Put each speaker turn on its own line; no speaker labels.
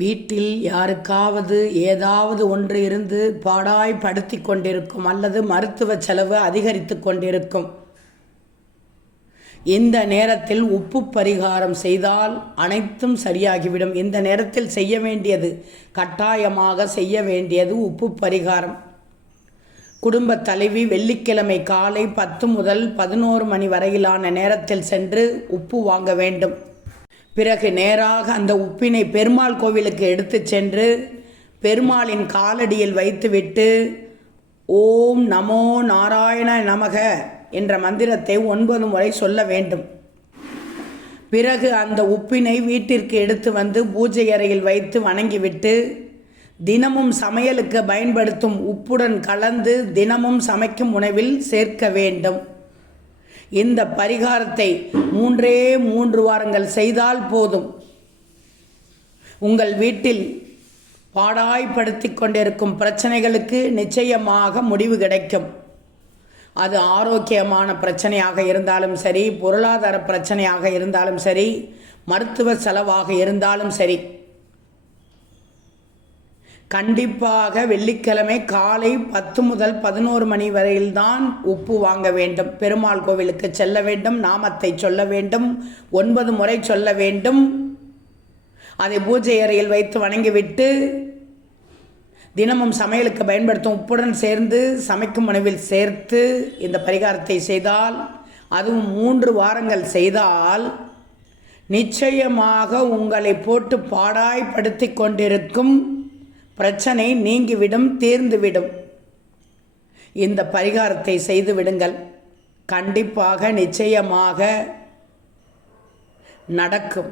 வீட்டில் யாருக்காவது ஏதாவது ஒன்று இருந்து பாடாய்படுத்தி கொண்டிருக்கும் அல்லது மருத்துவ செலவு அதிகரித்து கொண்டிருக்கும். இந்த நேரத்தில் உப்பு பரிகாரம் செய்தால் அனைத்தும் சரியாகிவிடும். இந்த நேரத்தில் செய்ய வேண்டியது கட்டாயமாக செய்ய வேண்டியது உப்பு பரிகாரம். குடும்ப தலைவி வெள்ளிக்கிழமை காலை பத்து முதல் பதினோரு மணி வரையிலான நேரத்தில் சென்று உப்பு வாங்க வேண்டும். பிறகு நேராக அந்த உப்பினை பெருமாள் கோவிலுக்கு எடுத்துச் சென்று பெருமாளின் காலடியில் வைத்துவிட்டு ஓம் நமோ நாராயண நமக என்ற மந்திரத்தை ஒன்பது முறை சொல்ல வேண்டும். பிறகு அந்த உப்பினை வீட்டிற்கு எடுத்து வந்து பூஜை அறையில் வைத்து வணங்கிவிட்டு தினமும் சமையலுக்கு பயன்படுத்தும் உப்புடன் கலந்து தினமும் சமைக்கும் உணவில் சேர்க்க வேண்டும். இந்த பரிகாரத்தை மூன்றே மூன்று வாரங்கள் செய்தால் போதும். உங்கள் வீட்டில் பாடாய்படுத்தி கொண்டிருக்கும் பிரச்சனைகளுக்கு நிச்சயமாக முடிவு கிடைக்கும். அது ஆரோக்கியமான பிரச்சனையாக இருந்தாலும் சரி பொருளாதார பிரச்சனையாக இருந்தாலும் சரி மருத்துவ செலவாக இருந்தாலும் சரி. கண்டிப்பாக வெள்ளிக்கிழமை காலை பத்து முதல் பதினோரு மணி வரையில்தான் உப்பு வாங்க வேண்டும். பெருமாள் கோவிலுக்கு செல்ல வேண்டும் நாமத்தை சொல்ல வேண்டும் ஒன்பது முறை சொல்ல வேண்டும். அதை பூஜை அறையில் வைத்து வணங்கிவிட்டு தினமும் சமையலுக்கு பயன்படுத்தும் உப்புடன் சேர்ந்து சமைக்கும் உணவில் சேர்த்து இந்த பரிகாரத்தை செய்தால் அதுவும் மூன்று வாரங்கள் செய்தால் நிச்சயமாக உங்களை போட்டு பாடாய்படுத்தி கொண்டிருக்கும் பிரச்சனை நீங்கிவிடும் தீர்ந்துவிடும். இந்த பரிகாரத்தை செய்து விடுங்கள். கண்டிப்பாக நிச்சயமாக நடக்கும்.